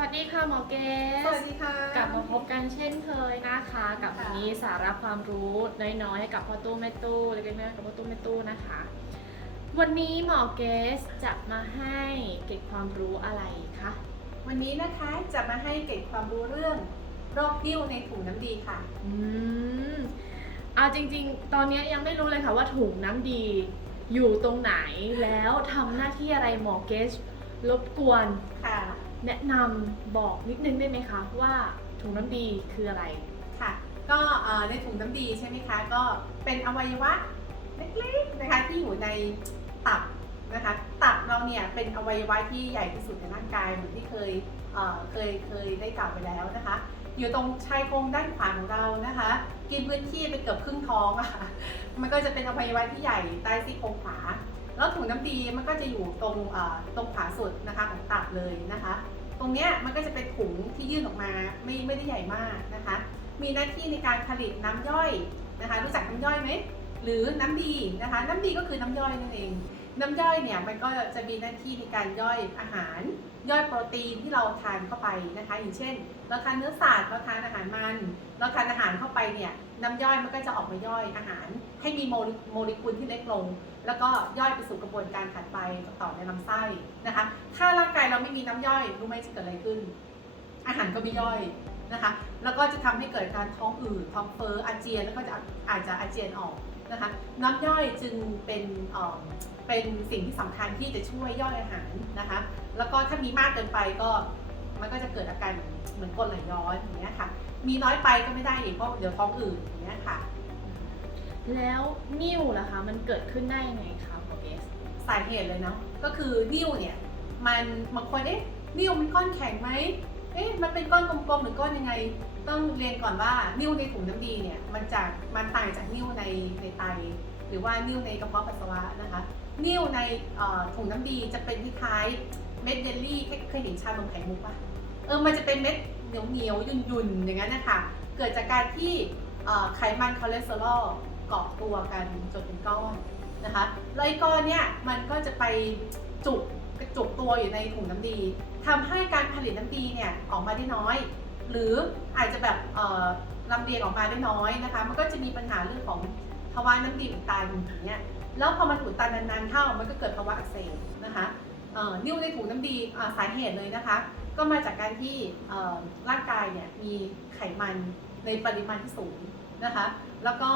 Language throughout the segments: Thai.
วัสดีค่ะหมอเกสสวัสดีค่ะ กลับมาพบกันเช่นเคยนะคะ กับวันนี้สาระความรู้น้อยๆให้กับพ่อตู้แม่ตู้เล็กๆน้อยๆกับพ่อตู้แม่ตู้นะคะ วันนี้หมอเกสจะมาให้เก็บความรู้อะไรคะวันนี้นะคะจะมาให้เกร็ดความรู้เรื่องโรคนิ่วในถุงน้ำดีค่ะ อืมเอาจริงๆ ตอนนี้ยังไม่รู้เลยค่ะว่าถุงน้ำดีอยู่ตรงไหนแล้วทำหน้าที่อะไรหมอเกสรบกวนค่ะ แนะนำบอกนิดนึงได้ไหมคะ ว่าถุงน้ำดีคืออะไร ค่ะ ก็ในถุงน้ำดีใช่ไหมคะ ก็เป็นอวัยวะเล็กๆนะคะที่อยู่ในตับนะคะตับเราเนี่ยเป็นอวัยวะที่ใหญ่ที่สุดในร่างกายเหมือนที่เคยเคยเคยได้กล่าวไปแล้วนะคะ อยู่ตรงชายโครงด้านขวาของเรานะคะ กินพื้นที่ไปเกือบครึ่งท้องอะ่ะมันก็จะเป็นอวัยวะที่ใหญ่ใต้ซี่โครงขวา แล้วถุงน้ำดีมันก็จะอยู่ตรงตรงขวาสุดนะคะของตับเลยนะคะ ตรงเนี้ยมันก็จะเป็นถุงที่ยื่นออกมาไม่ไม่ได้ใหญ่มากนะคะ มีหน้าที่ในการผลิตน้ำย่อยนะคะ รู้จักน้ำย่อยไหมหรือน้ำดีนะคะ น้ำดีก็คือน้ำย่อยนั่นเอง น้ำย่อยเนี่ยมันก็จะมีหน้าที่ในการย่อยอาหาร ย่อยโปรตีนที่เราทานเข้าไปนะคะ อย่างเช่น เราทานเนื้อสัตว์เราทานอาหารมันเราทานอาหารเข้าไปเนี่ยน้ำย่อยมันก็จะออกมาย่อยอาหาร ให้มีโมเลโมเลกุลที่เล็กลง แล้วก็ย่อยไปสู่กระบวนการถัดไปต่อในลำไส้นะคะ ถ้าร่างกายเราไม่มีน้ำย่อยรู้ไหมจะเกิดอะไรขึ้น อาหารก็ไม่ย่อยนะคะ แล้วก็จะทำให้เกิดการท้องอืดท้องเฟ้ออาเจียนแล้วก็จะอาจจะอาเจียนออกนะคะน้ำย่อยจึงเป็นเอ่อเป็นสิ่งที่สำคัญที่จะช่วยย่อยอาหารนะคะ แล้วก็ถ้ามีมากเกินไปก็ มันก็จะเกิดอาการเหมือนกรดไหลย้อนอย่างเงี้ยค่ะ มีน้อยไปก็ไม่ได้อีกเพราะเดี๋ยวท้องอืดอย่างเงี้ยค่ะ แล้วนิ่วล่ะคะ มันเกิดขึ้นได้ยังไงคะหมอเกสสาเหตุเลยเนาะก็คือนิ่วเนี่ยมันบางคนเอ๊ะนิ่วมันก้อนแข็งไหมเอ๊ะมันเป็นก้อนกลมๆหรือก้อนยังไง ต้องเรียนก่อนว่านิ่วในถุงน้ำดีเนี่ยมันจากมันต่างจากนิ่วในในไต หรือว่านิ่วในกระเพาะปัสสาวะนะคะ นิ่วในเอ่อถุงน้ำดีจะเป็นคล้ายๆเม็ดเยลลี่เคยเห็นชานมไข่มุกปะ เออมันจะเป็นเม็ดเหนียวเหนียวๆยุ่นๆอย่างนั้นนะคะเกิดจากการที่ไขมันคอเลสเตอรอลเกาะตัวกันจนเป็นก้อนนะคะแล้วไอ้ก้อนเนี่ยมันก็จะไปจุกกระจุกตัวอยู่ในถุงน้ำดีทำให้การผลิตน้ำดีเนี่ยออกมาได้น้อย หรืออาจจะแบบเอ่อลำเลียงออกมาได้น้อยนะคะ มันก็จะมีปัญหาเรื่องของภาวะน้ำดีอุดตันอย่างเงี้ยแล้วพอมันอุดตันนานๆเข้ามันก็เกิดภาวะอักเสบนะคะเอ่อนิ่วในถุงน้ำดีสาเหตุเลยนะคะ ก็มาจากการที่เอ่อร่างกายเนี่ยมีไขมันในปริมาณที่สูงนะคะ แล้วก็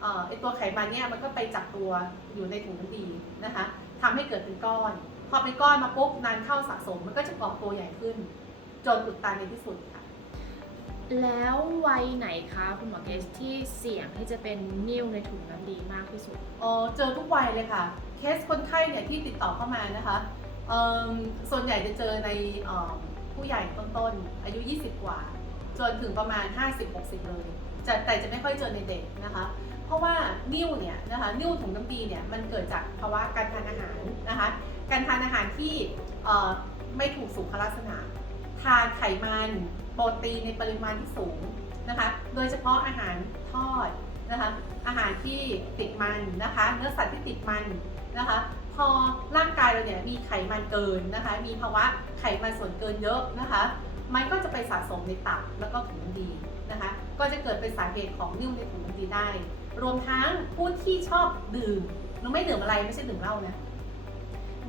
เอ่อไอตัวไขมันเนี่ยมันก็ไปจับตัวอยู่ในถุงน้ำดีนะคะทำให้เกิดเป็นก้อน พอเป็นก้อนมาปุ๊บนานเข้าสะสม มันก็จะเกาะตัวใหญ่ขึ้น จนอุดตันในที่สุดค่ะ แล้ววัยไหนคะคุณหมอเกสที่เสี่ยงที่จะเป็นนิ่วในถุงน้ำดีมากที่สุดเอ่อเจอทุกวัยเลยค่ะ เคสคนไข้เนี่ยที่ติดต่อเข้ามานะคะเอิ่มส่วนใหญ่จะเจอในเอ่อ ผู้ใหญ่ต้นๆ อายุ 20 กว่า จนถึงประมาณ 50-60 เลยจะแต่จะไม่ค่อยเจอในเด็กนะคะ เพราะว่านิ่วเนี่ยนะคะนิ่วถุงน้ำดีเนี่ยมันเกิดจากภาวะการทานอาหารนะคะ การทานอาหารที่ไม่ถูกสุขลักษณะ ทานไขมันโปรตีนในปริมาณที่สูงนะคะ โดยเฉพาะอาหารทอดนะคะ อาหารที่ติดมันนะคะ เนื้อสัตว์ที่ติดมันนะคะ อร่างกายเราเนี่ยมีไขมันเกินนะคะ มีภาวะไขมันส่วนเกินเยอะนะคะ มันก็จะไปสะสมในตับแล้วก็ถุงน้ำดีนะคะ ก็จะเกิดเป็นสาเหตุของนิ่วในถุงน้ำดีได้ รวมทั้งผู้ที่ชอบดื่มหรือไม่ดื่มอะไรไม่ใช่ดื่มเหล้านะ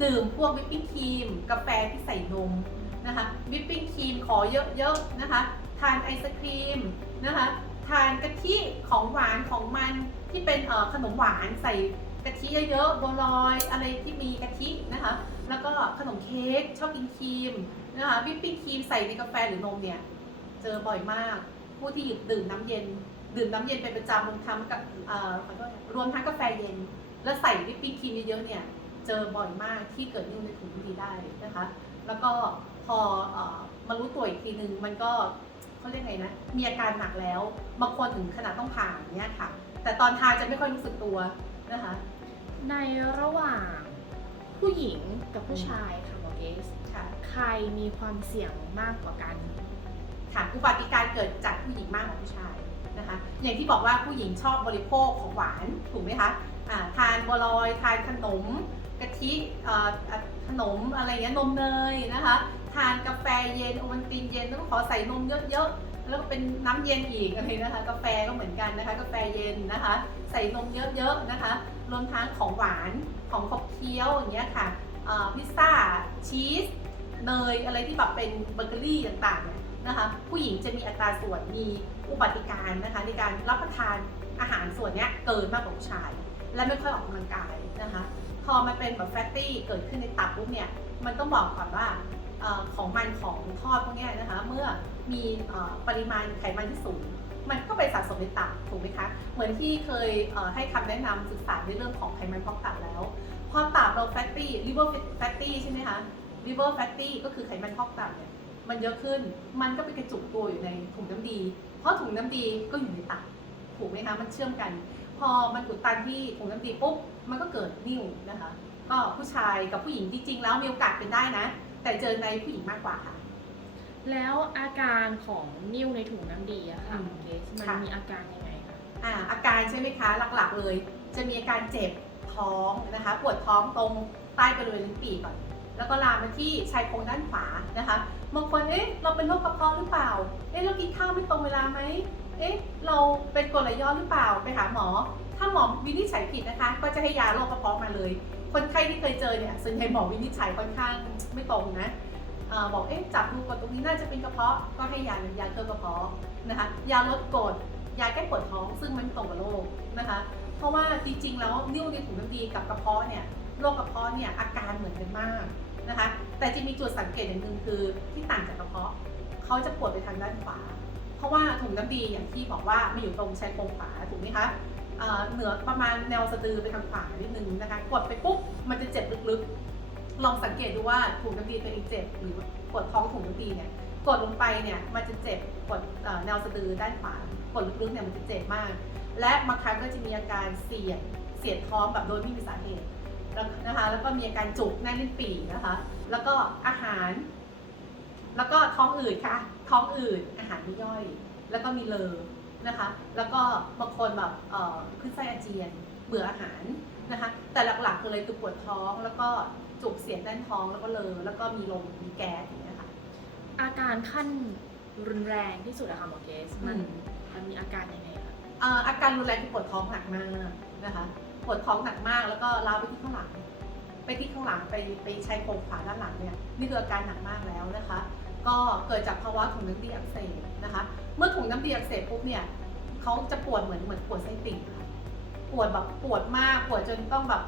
ดื่มพวกวิปปิ้งครีม กาแฟที่ใส่นมนะคะวิปปิ้งครีมขอเยอะๆนะคะ ทานไอศครีมนะคะ ทานกะทิของหวานของมันที่เป็นขนมหวานใส่ กะทิเยอะๆบัวลอยอะไรที่มีกะทินะคะ แล้วก็ขนมเค้กชอบกินครีมนะคะวิปปิ้งครีมใส่ในกาแฟหรือนมเนี่ยเจอบ่อยมาก ผู้ที่ดื่มน้ำเย็น ดื่มน้ำเย็นเป็นประจำรวมทั้งกับเอ่อขอโทษรวมทั้งกาแฟเย็น แล้วใส่วิปปิ้งครีมเยอะๆเนี่ยเจอบ่อยมากที่เกิดนิ่วในถุงดีได้นะคะ แล้วก็พอเอ่อมารู้ตัวอีกทีนึงมันก็เขาเรียกไงนะมีอาการหนักแล้วบางคนถึงขนาดต้องผ่าอย่างเนี้ยค่ะ แต่ตอนทานจะไม่ค่อยรู้สึกตัวนะคะ ในระหว่างผู้หญิงกับผู้ชายค่ะหมอเกสค่ะ ใครมีความเสี่ยงมากกว่ากันค่ะอุบัติการเกิดจากผู้หญิงมากกว่าผู้ชายนะคะ อย่างที่บอกว่าผู้หญิงชอบบริโภคของหวานถูกไหมคะอ่าทานบัวลอยทานขนมกะทิเอ่ออะขนมอะไรเงี้ยนมเนยนะคะ ทานกาแฟเย็นโอวัลตินเย็นแล้วก็ขอใส่นมเยอะๆแล้วก็เป็นน้ำเย็นอีกอะไรนะคะ กาแฟก็เหมือนกันนะคะ กาแฟเย็นนะคะ ใส่นมเยอะๆนะคะ รวมทั้งของหวานของขบเคี้ยวอย่างเงี้ยค่ะพิซซ่าชีสเนยอะไรที่แบบเป็นเบเกอรี่ต่างๆนะคะ ผู้หญิงจะมีอัตราส่วนมีอุบัติการนะคะในการรับประทานอาหารส่วนเนี้ยเกินมากกว่าผู้ชาย และไม่ค่อยออกกำลังกายนะคะ พอมันเป็นแบบแฟตตี้เกิดขึ้นในตับปุ๊บเนี่ยมันต้องบอกก่อนว่าของมันของทอดพวกนี้นะคะ เมื่อมีปริมาณไขมันที่สูง มันก็ไปสะสมในตับถูกไหมคะ เหมือนที่เคยให้คำแนะนำศึกษาในเรื่องของไขมันพอกตับแล้ว พอตับเราแฟตตี้ liver fatty ใช่ไหมคะ liver fatty ก็คือไขมันพอกตับเนี่ยมันเยอะขึ้น มันก็ไปกระจุกตัวอยู่ในถุงน้ำดี เพราะถุงน้ำดีก็อยู่ในตับถูกไหมคะ มันเชื่อมกัน พอมันอุดตันที่ถุงน้ำดีปุ๊บ มันก็เกิดนิ่วนะคะ ก็ผู้ชายกับผู้หญิงจริงๆแล้วมีโอกาสเป็นได้นะ แต่เจอในผู้หญิงมากกว่าค่ะ แล้วอาการของนิ่วในถุงน้ำดีอะค่ะอืมเกสมันค่ะมีอาการยังไงคะอ่าอาการใช่ไหมคะหลักๆเลย จะมีอาการเจ็บท้องนะคะปวดท้องตรงใต้บริเวณลิ้นปี่ก่อนแล้วก็ลามมาที่ชายโครงด้านขวานะคะบางคนเอ๊ะเราเป็นโรคกระเพาะหรือเปล่าเอ๊ะเรากินข้าวไม่ตรงเวลาไหมเอ๊ะเราเป็นกรดไหลย้อนหรือเปล่าไปหาหมอ ถ้าหมอวินิจฉัยผิดนะคะ ก็จะให้ยาโรคกระเพาะมาเลย คนไข้ที่เคยเจอเนี่ยส่วนใหญ่หมอวินิจฉัยค่อนข้างไม่ตรงนะเออ บอกเอ๊ะจับดูกดตรงนี้น่าจะเป็นกระเพาะก็ให้ยายาเคลือบกระเพาะนะคะยาลดกรดยาแก้ปวดท้องซึ่งมันตรงกับโรคนะคะ เพราะว่าจริงๆแล้วนิ่วในถุงน้ำดีกับกระเพาะเนี่ยโรคกระเพาะเนี่ยอาการเหมือนกันมากนะคะ แต่จะมีจุดสังเกตอย่างหนึ่งคือที่ต่างจากกระเพาะเขาจะปวดไปทางด้านขวา เพราะว่าถุงน้ำดีอย่างที่บอกว่ามันอยู่ตรงชายโครงขวาถูกไหมคะเอ่อเหนือประมาณแนวสะดือไปทางขวานิดนึงนะคะกดไปปุ๊บมันจะเจ็บลึกๆ ลองสังเกตดูว่าถุงน้ำดีตัวเองเจ็บหรือปวดท้องถุงน้ำดีเนี่ยกดลงไปเนี่ยมันจะเจ็บกดแนวสะดือด้านขวากดลึกๆเนี่ยมันจะเจ็บมาก และบางครั้งก็จะมีอาการเสียดเสียดท้องแบบโดยไม่มีสาเหตุนะคะ แล้วก็มีอาการจุกแน่นลิ้นปี่นะคะ แล้วก็อาหาร แล้วก็ท้องอืดค่ะ ท้องอืดอาหารไม่ย่อย แล้วก็มีเลอนะคะ แล้วก็บางคนแบบขึ้นไส้อาเจียนเบื่ออาหารนะคะ แต่หลักๆเลยคือปวดท้องแล้วก็ จุกเสียดแน่นท้องแล้วก็เลอแล้วก็มีลมมีแก๊สอย่างเงี้ยค่ะ อาการขั้นรุนแรงที่สุดอะค่ะหมอเกสมันอืม มันมีอาการยังไงคะเอ่ออาการรุนแรงคือปวดท้องหนักมากนะคะปวดท้องหนักมากแล้วก็ลามไปที่ข้างหลัง ไปที่ข้างหลังไปไปใช้โครงขวาด้านหลังเนี่ยนี่คืออาการหนักมากแล้วนะคะ ก็เกิดจากภาวะถุงน้ำดีอักเสบนะคะ เมื่อถุงน้ำดีอักเสบปุ๊บเนี่ยเขาจะปวดเหมือนเหมือนปวดไส้ติ่งค่ะปวดแบบปวดมากปวดจนต้องแบบ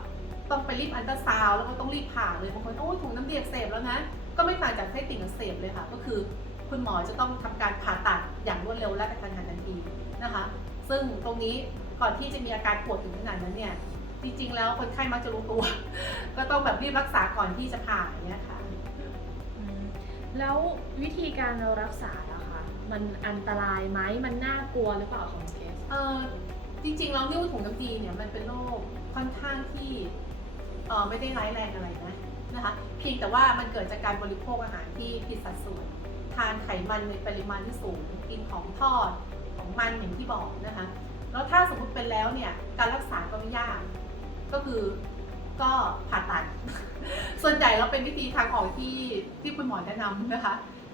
ต้องไปรีบอันตราซาวด์แล้วก็ต้องรีบผ่าเลยบางคนโอ้ยถุงน้ำดีอักเสบแล้วนะก็ไม่ต่างจากไส้ติ่งอักเสบเลยค่ะ ก็คือคุณหมอจะต้องทำการผ่าตัดอย่างรวดเร็วและกระทันหันทันทีนะคะ ซึ่งตรงนี้ก่อนที่จะมีอาการปวดถึงขนาดนั้นเนี่ยจริงๆแล้วคนไข้มักจะรู้ตัว ก็ต้องแบบรีบรักษาก่อนที่จะผ่าอย่างเงี้ยค่ะอืมแล้ววิธีการเรารักษาอะคะมันอันตรายไหมมันน่ากลัวหรือเปล่าคะหมอเกสเออจริงๆแล้วนิ้วถุงน้ำดีเนี่ยมันเป็นโรคค่อนข้างที่ เออไม่ได้ร้ายแรงอะไรนะนะคะเพียงแต่ว่ามันเกิดจากการบริโภคอาหารที่ผิดสัดส่วน ทานไขมันในปริมาณที่สูง กินของทอดของมันอย่างที่บอกนะคะแล้วถ้าสมมติเป็นแล้วเนี่ยการรักษาก็ไม่ยากก็คือก็ผ่าตัด ส่วนใหญ่เราเป็นวิธีทางออกที่ที่คุณหมอแนะนำนะคะ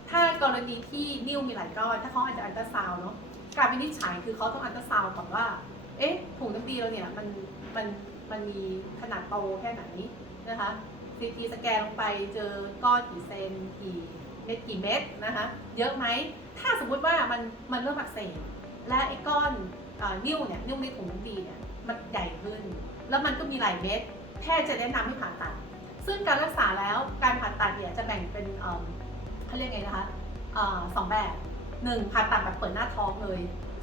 ถ้ากรณีที่นิ้วมีหลายก้อน ถ้าเขาอาจจะอันตราซาวเนาะการวินิจฉัยคือเขาต้องอันตราซาวก่อนว่า เอ๊ะถุงน้ำดีเราเนี่ยมันมัน มันมีขนาดโตแค่ไหนนะคะซีทีสแกนลงไปเจอก้อนกี่เซนกี่เม็ดกี่เม็ดนะคะเยอะไหมถ้าสมมุติว่ามันมันเริ่มอักเสบและไอ้ก้อนเอ่อนิ้วเนี่ยนิ้วในถุงดีเนี่ยมันใหญ่ขึ้น แล้วมันก็มีหลายเม็ดแพทย์จะแนะนำให้ผ่าตัด ซึ่งการรักษาแล้วการผ่าตัดเนี่ยจะแบ่งเป็นเอิ่มเขาเรียกไงนะคะอ่อสองแบบหนึ่งผ่าตัดแบบเปิดหน้าท้องเลย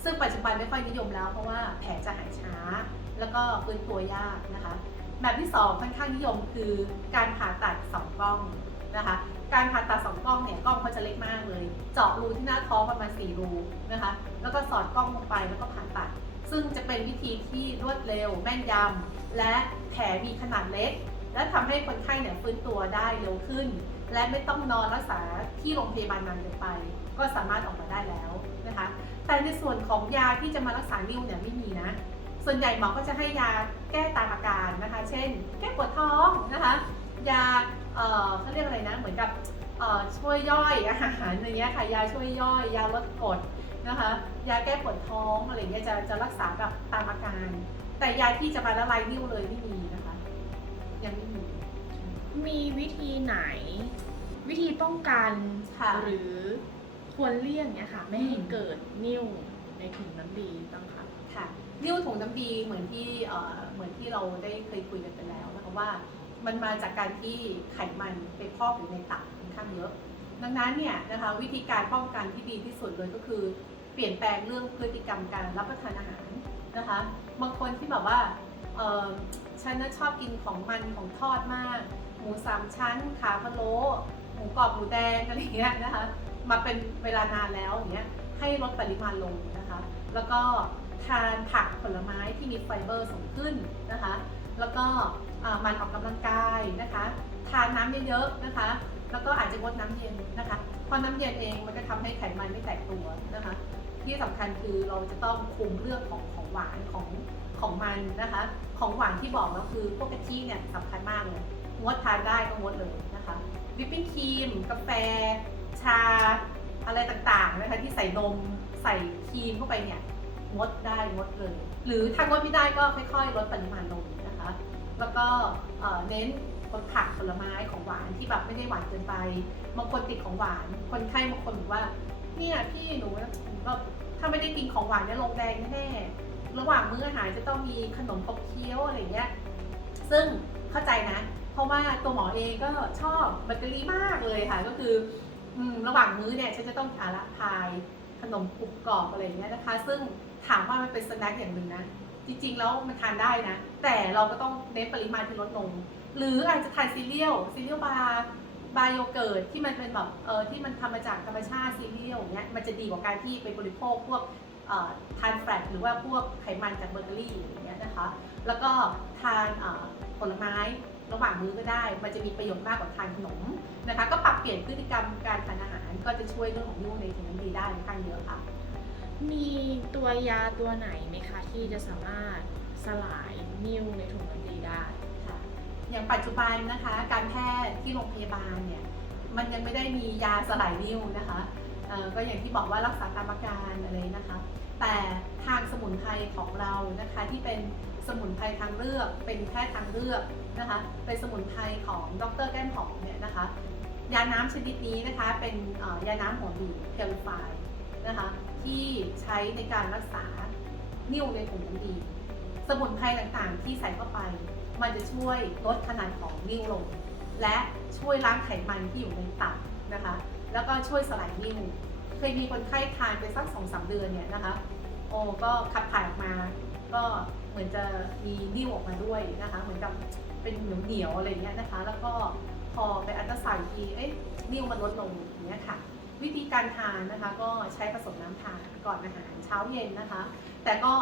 ซึ่งปัจจุบันไม่ค่อยนิยมแล้ว เพราะว่าแผลจะหายช้า แล้วก็ฟื้นตัวยากนะคะ แบบที่สองค่อนข้างนิยมคือการผ่าตัดสองกล้องนะคะ การผ่าตัดสองกล้องเนี่ยกล้องเขาจะเล็กมากเลย เจาะรูที่หน้าท้องประมาณ4รูนะคะ แล้วก็สอดกล้องลงไปแล้วก็ผ่าตัด ซึ่งจะเป็นวิธีที่รวดเร็วแม่นยำและแผลมีขนาดเล็ก และทำให้คนไข้เนี่ยฟื้นตัวได้เร็วขึ้น และไม่ต้องนอนรักษาที่โรงพยาบาลนานเกินไป ก็สามารถออกมาได้แล้ว แต่ในส่วนของยาที่จะมารักษานิ้วเนี่ยไม่มีนะ ส่วนใหญ่หมอก็จะให้ยาแก้ตามอาการนะคะ เช่น แก้ปวดท้องนะคะ ยาเอ่อเขาเรียกอะไรนะ เหมือนกับเอ่อช่วยย่อยอาหารอย่างเงี้ยค่ะ ยาช่วยย่อย ยาลดกรดนะคะ ยาแก้ปวดท้องอะไรเงี้ยจะจะรักษาแบบตามอาการ แต่ยาที่จะมาละลายนิ่วเลยไม่มีนะคะ ยังไม่มี มีวิธีไหน วิธีป้องกันค่ะหรือ ควรเลี่ยงเนี่ยค่ะ ไม่ให้อืมเกิดนิ่วในถุงน้ำดีบ้างค่ะ ค่ะนิ่วถุงน้ำดีเหมือนที่เอ่อเหมือนที่เราได้เคยคุยกันไปแล้วนะคะว่า มันมาจากการที่ไขมันไปพอกอยู่ในตับค่อนข้างเยอะ ดังนั้นเนี่ยนะคะวิธีการป้องกันที่ดีที่สุดเลยก็คือ เปลี่ยนแปลงเรื่องพฤติกรรมการรับประทานอาหารนะคะบางคนที่แบบว่าเออฉันน่ะชอบกินของมันของทอดมาก หมูสามชั้นขาพะโล้หมู กรอบหมูแดงอะไรอย่างเงี้ยนะคะ มาเป็นเวลานานแล้วอย่างเงี้ยให้ลดปริมาณลงนะคะ แล้วก็ทานผักผลไม้ที่มีไฟเบอร์สูงขึ้นนะคะ แล้วก็มันออกกำลังกายนะคะ ทานน้ำเยอะๆนะคะ แล้วก็อาจจะงดน้ำเย็นนะคะเพราะน้ำเย็นเองมันก็ทำให้ไขมันไม่แตกตัวนะคะ ที่สำคัญคือเราจะต้องคุมเรื่องของของหวานของของมันนะคะ ของหวานที่บอกแล้วคือพวกกะทิเนี่ยสำคัญมากเลยงดทานได้ก็งดเลยนะคะ วิปปิ้งครีม กาแฟ ชา อะไรต่างๆนะคะที่ใส่นมใส่ครีมเข้าไปเนี่ยงดได้งดเลย หรือถ้างดไม่ได้ก็ค่อยๆ ลดปริมาณลงนะคะ แล้วก็เน้นคนผักผลไม้ของหวานที่แบบไม่ได้หวานเกินไปบางคนติดของหวาน คนไข้บางคนบอกว่าเนี่ยพี่หนูแบบถ้าไม่ได้กินของหวานเนี่ยลงแดงแน่ระหว่างมื้ออาหารจะต้องมีขนมขบเคี้ยวอะไรเงี้ย ซึ่งเข้าใจนะ เพราะว่าตัวหมอเองก็ชอบเบเกอรี่มากเลยค่ะ ก็คืออระหว่างมื้อเนี่ยฉันจะต้องทานละพายขนมกรุบกรอบอะไรอย่างเงี้ยนะคะ ซึ่งถามว่ามันเป็นสแน็คอย่างหนึ่งนะ จริงๆแล้วมันทานได้นะ แต่เราก็ต้องเน้นปริมาณที่ลดลง หรืออาจจะทานซีเรียลซีเรียลบาร์บาโยเกิร์ตที่มันเป็นแบบเออที่มันทำมาจากธรรมชาติซีเรียลอย่างเงี้ยมันจะดีกว่าการที่ไปบริโภคพวกเอ่อทานแฟตหรือว่าพวกไขมันจากเบเกอรี่อย่างเงี้ยนะคะ แล้วก็ทานเอ่อผลไม้ ระหว่างมื้อก็ได้ มันจะมีประโยชน์มากกว่าทานขนมนะคะ ก็ปรับเปลี่ยนพฤติกรรมการทานอาหาร ก็จะช่วยเรื่องของนิ่วในถุงน้ำดีได้ค่อนข้างเยอะค่ะ มีตัวยาตัวไหนไหมคะที่จะสามารถสลายนิ่วในถุงน้ำดีได้ค่ะอย่างปัจจุบันนะคะ การแพทย์ที่โรงพยาบาลเนี่ยมันยังไม่ได้มียาสลายนิ่วนะคะเอ่อก็อย่างที่บอกว่ารักษาตามอาการอะไรนะคะ แต่ทางสมุนไพรของเรานะคะที่เป็นสมุนไพรทางเลือก เป็นแพทย์ทางเลือกนะคะเป็นสมุนไพรของดรแก้มหอมเนี่ยนะคะยาน้ำชนิดนี้นะคะเป็นยาน้ำหัวบีเพลฟายนะคะที่ใช้ในการรักษานิ่วในถุงน้ำดี สมุนไพรต่างๆ ที่ใส่เข้าไป มันจะช่วยลดขนาดของนิ่วลง และช่วยล้างไขมันที่อยู่ในตับนะคะ แล้วก็ช่วยสลายนิ่ว เคยมีคนไข้ทานไปสักสองสามเดือนเนี่ยนะคะ โอ้ก็ขับถ่ายออกมา ก็เหมือนจะมีนิ่วออกมาด้วยนะคะ เหมือนกับเป็นเหนียวเหนียวอะไรเงี้ยนะคะ แล้วก็พอไปอัลตราซาวด์ทีเอ๊ะนิ่วมันลดลงอย่างเงี้ยค่ะวิธีการทานนะคะก็ใช้ผสมน้ำทานก่อนอาหารเช้าเย็นนะคะ แต่ก็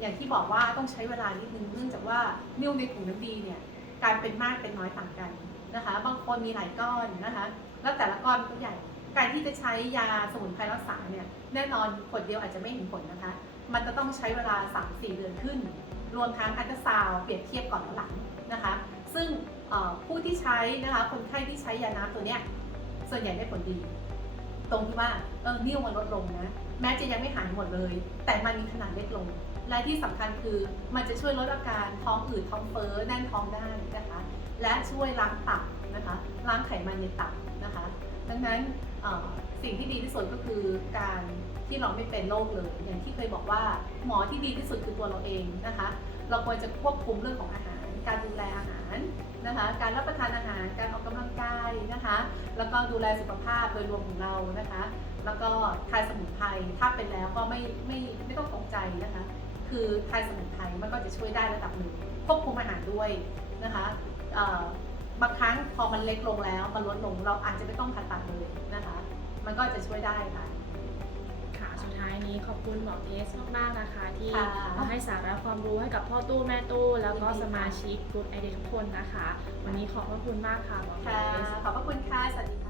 อย่างที่บอกว่าต้องใช้เวลานิดนึงเนื่องจากว่านิ่วในถุงน้ำดีเนี่ยการเป็นมากเป็นน้อยต่างกันนะคะ บางคนมีหลายก้อนนะคะ แล้วแต่ละก้อนก็ใหญ่ การที่จะใช้ยาสมุนไพรรักษาเนี่ยแน่นอนขวดเดียวอาจจะไม่เห็นผลนะคะ มันจะต้องใช้เวลา 3-4 เดือนขึ้น รวมทั้งอัลตราซาวด์เปรียบเทียบก่อนและหลังนะคะ ซึ่งผู้ที่ใช้นะคะคนไข้ที่ใช้ยาน้ำตัวเนี้ยส่วนใหญ่ได้ผลดี ตรงที่ว่าเออนิ่วมันลดลงนะ แม้จะยังไม่หายหมดเลย แต่มันมีขนาดเล็กลง และที่สำคัญคือมันจะช่วยลดอาการท้องอืดท้องเฟ้อแน่นท้องได้นะคะ และช่วยล้างตับนะคะล้างไขมันในตับนะคะ นั้นสิ่งที่ดีที่สุดก็คือการที่เราไม่เป็นโรคเลย อย่างที่เคยบอกว่าหมอที่ดีที่สุดคือตัวเราเองนะคะ เราควรจะควบคุมเรื่องของอาหาร การดูแลอาหารนะคะ การรับประทานอาหาร การออกกำลังกายนะคะ แล้วก็ดูแลสุขภาพโดยรวมของเรานะคะ แล้วก็ทานสมุนไพร ถ้าเป็นแล้วก็ไม่ไม่ไม่ต้องตกใจนะคะ คือทานสมุนไพรมันก็จะช่วยได้ระดับหนึ่ง ควบคุมอาหารด้วยนะคะ บางครั้งพอมันเล็กลงแล้วมันลดลงเราอาจจะไม่ต้องผ่าตัดเลยนะคะ มันก็จะช่วยได้ค่ะ ค่ะ สุดท้ายนี้ขอบคุณหมอเทสมากๆนะคะ ที่ค่ะมาให้สาระความรู้ให้กับพ่อตู้แม่ตู้ แล้วก็ยินดีค่ะ สมาชิกกลุ่มไอเดียทุกคนนะคะ วันนี้ขอบพระคุณมากค่ะหมอเทค่ะส ขอบพระคุณค่ะสวัสดีค่ะ